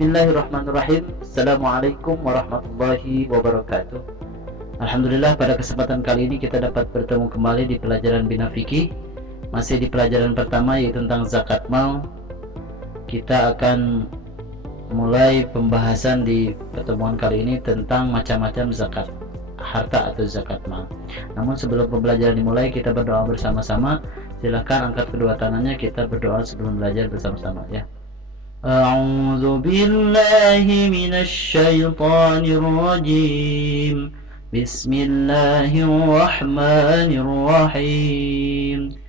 Bismillahirrahmanirrahim. Assalamualaikum warahmatullahi wabarakatuh. Alhamdulillah, pada kesempatan kali ini kita dapat bertemu kembali di pelajaran Bina Fikih. Masih di pelajaran pertama, yaitu tentang zakat mal. Kita akan mulai pembahasan di pertemuan kali ini tentang macam-macam zakat harta atau zakat mal. Namun sebelum pembelajaran dimulai, kita berdoa bersama-sama. Silakan angkat kedua tangannya, kita berdoa sebelum belajar bersama-sama ya. A'udzu billahi minasy syaithanir rajim. Bismillahirrahmanirrahim.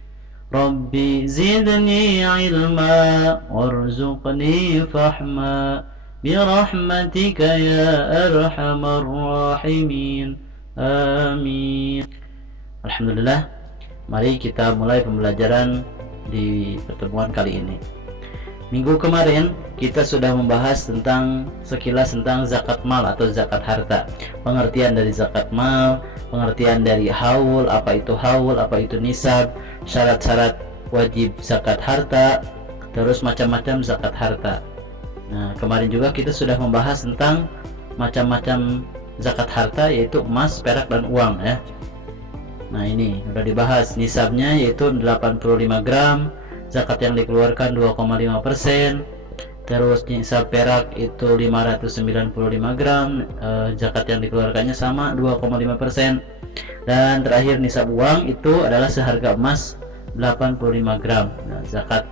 Rabbi zidni ilma warzuqni fahma birahmatika ya arhamar rahimin. Amin. Alhamdulillah. Mari kita mulai pembelajaran di pertemuan kali ini. Minggu kemarin kita sudah membahas sekilas tentang zakat mal atau zakat harta. Pengertian dari zakat mal, pengertian dari haul, apa itu haul, apa itu nisab, syarat-syarat wajib zakat harta, terus macam-macam zakat harta. Nah, kemarin juga kita sudah membahas tentang macam-macam zakat harta, yaitu emas, perak, dan uang ya. Nah, ini sudah dibahas. Nisabnya yaitu 85 gram, zakat yang dikeluarkan 2,5%. Terus nisab perak itu 595 gram, zakat yang dikeluarkannya sama 2,5%. Dan terakhir nisab uang itu adalah seharga emas 85 gram. Nah, zakat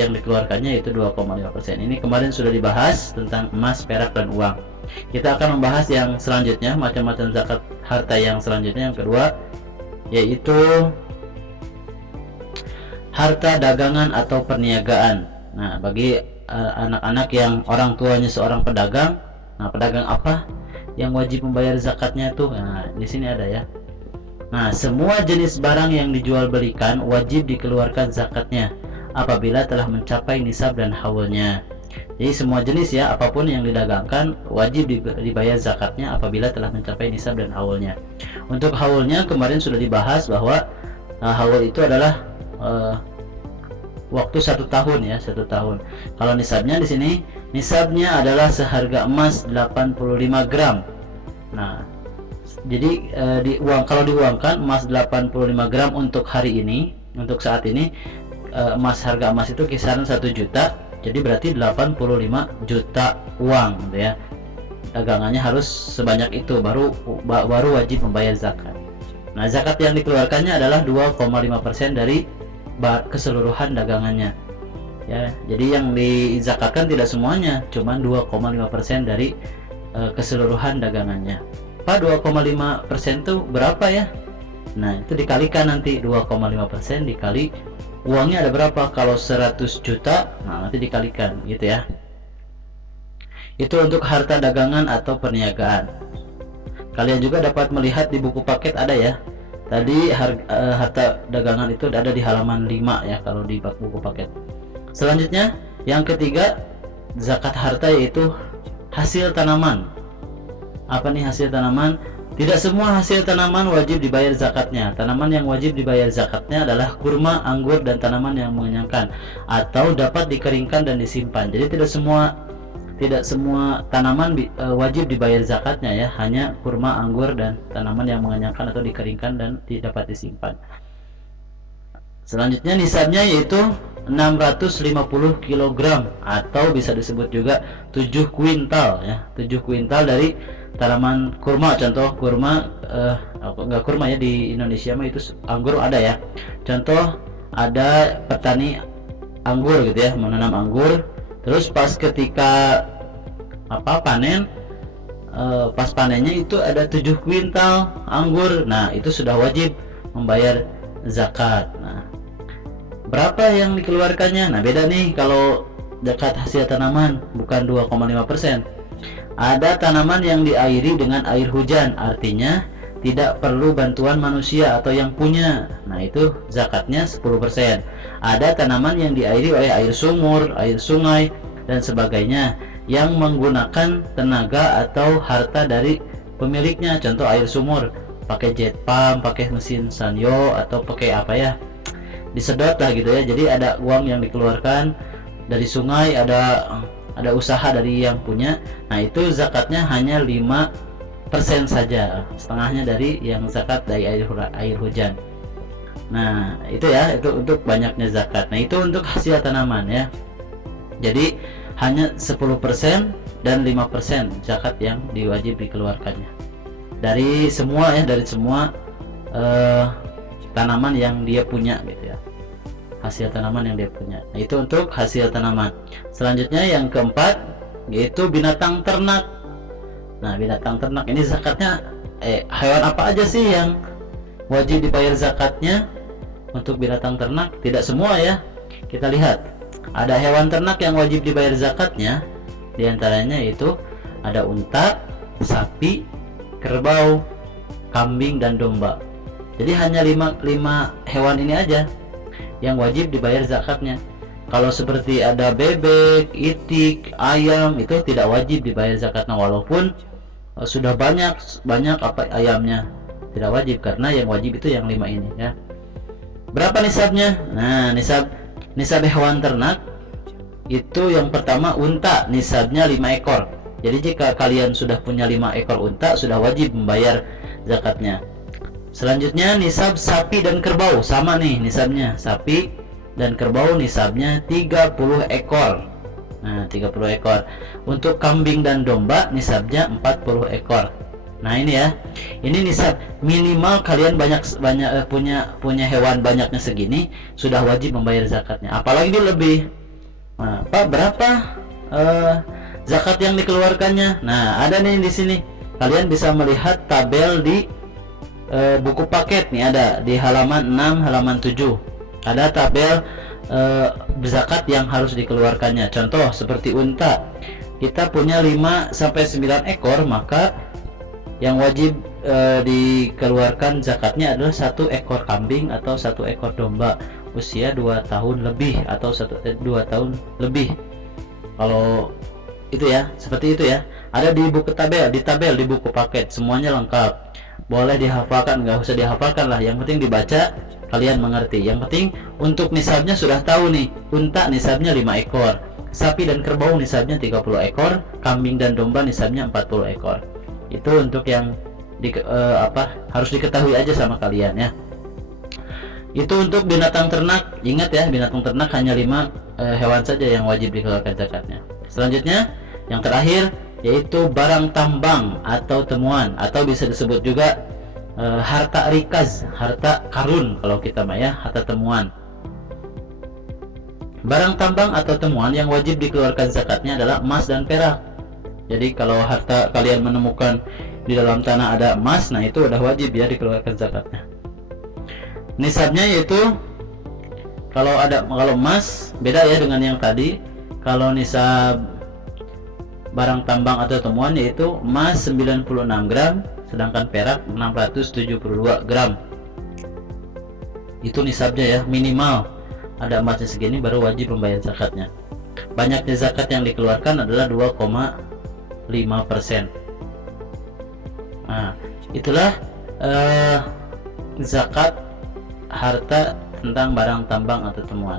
yang dikeluarkannya itu 2,5%. Ini kemarin sudah dibahas tentang emas, perak, dan uang. Kita akan membahas yang selanjutnya, macam-macam zakat harta yang selanjutnya, yang kedua, yaitu harta dagangan atau perniagaan. Nah, bagi anak-anak yang orang tuanya seorang pedagang, nah pedagang apa yang wajib membayar zakatnya tuh? Nah, di sini ada ya. Nah, semua jenis barang yang dijual belikan wajib dikeluarkan zakatnya apabila telah mencapai nisab dan haulnya. Jadi semua jenis ya, apapun yang didagangkan wajib dibayar zakatnya apabila telah mencapai nisab dan haulnya. Untuk haulnya kemarin sudah dibahas bahwa haul itu adalah waktu 1 tahun ya, 1 tahun. Kalau nisabnya di sini, nisabnya adalah seharga emas 85 gram. Nah, jadi kalau diuangkan emas 85 gram untuk hari ini, untuk saat ini, harga emas itu kisaran 1 juta. Jadi berarti 85 juta uang gitu ya. Dagangannya harus sebanyak itu baru wajib membayar zakat. Nah, zakat yang dikeluarkannya adalah 2,5% dari keseluruhan dagangannya. Ya, jadi yang dizakatkan tidak semuanya, cuma 2,5% dari keseluruhan dagangannya. Pak, 2,5% itu berapa ya? Nah, itu dikalikan nanti 2,5% dikali uangnya ada berapa. Kalau 100 juta, nah nanti dikalikan gitu ya. Itu untuk harta dagangan atau perniagaan. Kalian juga dapat melihat di buku paket ada ya. Tadi harta dagangan itu ada di halaman 5 ya kalau di buku paket. Selanjutnya yang ketiga, zakat harta, yaitu hasil tanaman. Apa nih hasil tanaman? Tidak semua hasil tanaman wajib dibayar zakatnya. Tanaman yang wajib dibayar zakatnya adalah kurma, anggur, dan tanaman yang mengenyangkan atau dapat dikeringkan dan disimpan. Jadi tidak semua tanaman wajib dibayar zakatnya ya, hanya kurma, anggur, dan tanaman yang mengenyangkan atau dikeringkan dan dapat disimpan. Selanjutnya nisabnya yaitu 650 kg atau bisa disebut juga 7 kuintal ya, 7 kuintal dari tanaman kurma. Contoh kurma, enggak kurma ya, di Indonesia mah itu anggur ada ya. Contoh ada petani anggur gitu ya, menanam anggur, terus pas ketika panen, pas panennya itu ada 7 kuintal anggur. Nah, itu sudah wajib membayar zakat. Nah, berapa yang dikeluarkannya? Nah, beda nih kalau zakat hasil tanaman, bukan 2,5%. Ada tanaman yang diairi dengan air hujan, artinya tidak perlu bantuan manusia atau yang punya. Nah, itu zakatnya 10%. Ada tanaman yang diairi oleh air sumur, air sungai, dan sebagainya yang menggunakan tenaga atau harta dari pemiliknya. Contoh air sumur, pakai jet pump, pakai mesin sanyo, atau pakai apa ya, disedot lah gitu ya. Jadi ada uang yang dikeluarkan dari sungai, ada ada usaha dari yang punya. Nah itu zakatnya hanya 5% saja, setengahnya dari yang zakat dari air hujan. Nah itu ya, itu untuk banyaknya zakat. Nah itu untuk hasil tanaman ya. Jadi hanya 10% dan 5% zakat yang diwajib dikeluarkannya dari semua ya, dari semua tanaman yang dia punya gitu ya, hasil tanaman yang dia punya. Nah itu untuk hasil tanaman. Selanjutnya yang keempat yaitu binatang ternak. Nah binatang ternak ini zakatnya hewan apa aja sih yang wajib dibayar zakatnya? Untuk binatang ternak tidak semua ya. Kita lihat ada hewan ternak yang wajib dibayar zakatnya, diantaranya itu ada unta, sapi, kerbau, kambing, dan domba. Jadi hanya 5 hewan ini aja yang wajib dibayar zakatnya. Kalau seperti ada bebek, itik, ayam itu tidak wajib dibayar zakatnya, walaupun sudah banyak apa ayamnya, tidak wajib, karena yang wajib itu yang 5 ini ya. Berapa nisabnya? Nah nisab hewan ternak itu yang pertama unta, nisabnya 5 ekor. Jadi jika kalian sudah punya 5 ekor unta, sudah wajib membayar zakatnya. Selanjutnya nisab sapi dan kerbau, sama nih nisabnya. Sapi dan kerbau nisabnya 30 ekor. Nah 30 ekor. Untuk kambing dan domba nisabnya 40 ekor. Nah ini ya, ini nisab minimal kalian punya hewan banyaknya segini, sudah wajib membayar zakatnya. Apalagi dia lebih. Nah, Pak berapa zakat yang dikeluarkannya? Nah ada nih di sini, kalian bisa melihat tabel di buku paket nih, ada di halaman 6, halaman 7 ada tabel zakat yang harus dikeluarkannya. Contoh seperti unta, kita punya 5-9 ekor, maka yang wajib dikeluarkan zakatnya adalah 1 ekor kambing atau 1 ekor domba usia 2 tahun lebih atau 2 tahun lebih. Kalau itu ya, seperti itu ya. Ada di buku tabel, di buku paket, semuanya lengkap. Boleh dihafalkan, nggak usah dihafalkan lah, yang penting dibaca, kalian mengerti. Yang penting untuk nisabnya sudah tahu nih. Unta nisabnya 5 ekor, sapi dan kerbau nisabnya 30 ekor, kambing dan domba nisabnya 40 ekor. Itu untuk yang harus diketahui aja sama kalian ya. Itu untuk binatang ternak. Ingat ya, binatang ternak hanya 5 hewan saja yang wajib dikeluarkan zakatnya. Selanjutnya yang terakhir yaitu barang tambang atau temuan, atau bisa disebut juga harta rikaz, harta karun kalau kita mah ya, harta temuan. Barang tambang atau temuan yang wajib dikeluarkan zakatnya adalah emas dan perak. Jadi kalau harta kalian menemukan di dalam tanah ada emas, nah itu udah wajib ya dikeluarkan zakatnya. Nisabnya yaitu kalau emas beda ya dengan yang tadi. Kalau nisab barang tambang atau temuan yaitu emas 96 gram, sedangkan perak 672 gram. Itu nisabnya ya, minimal ada emasnya segini baru wajib membayar zakatnya. Banyaknya zakat yang dikeluarkan adalah 2,5%. Nah, itulah zakat harta tentang barang tambang atau temuan.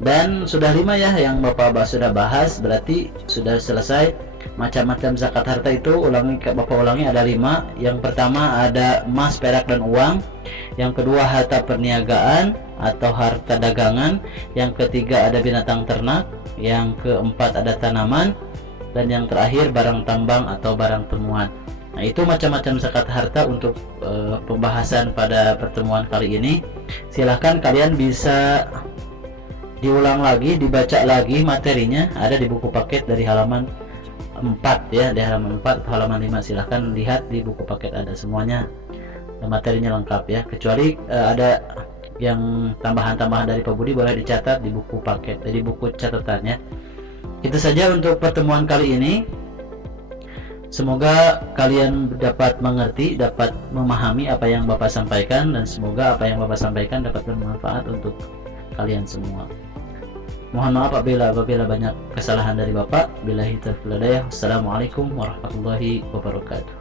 Dan sudah 5 ya yang Bapak sudah bahas, berarti sudah selesai. Macam-macam zakat harta itu Bapak ulangi ada 5. Yang pertama ada emas, perak, dan uang. Yang kedua harta perniagaan atau harta dagangan. Yang ketiga ada binatang ternak. Yang keempat ada tanaman. Dan yang terakhir barang tambang atau barang temuan. Nah itu macam-macam zakat harta untuk pembahasan pada pertemuan kali ini. Silahkan kalian bisa diulang lagi, dibaca lagi materinya, ada di buku paket dari halaman 4 ya, di halaman 4 atau halaman 5. Silahkan lihat di buku paket, ada semuanya, materinya lengkap ya, kecuali ada yang tambahan-tambahan dari Pak Budi boleh dicatat di buku paket, di buku catatannya. Itu saja untuk pertemuan kali ini. Semoga kalian dapat mengerti, dapat memahami apa yang Bapak sampaikan, dan semoga apa yang Bapak sampaikan dapat bermanfaat untuk kalian semua. Mohon maaf apabila banyak kesalahan dari Bapak. Billahi taufiq wal hidayah. Wassalamualaikum warahmatullahi wabarakatuh.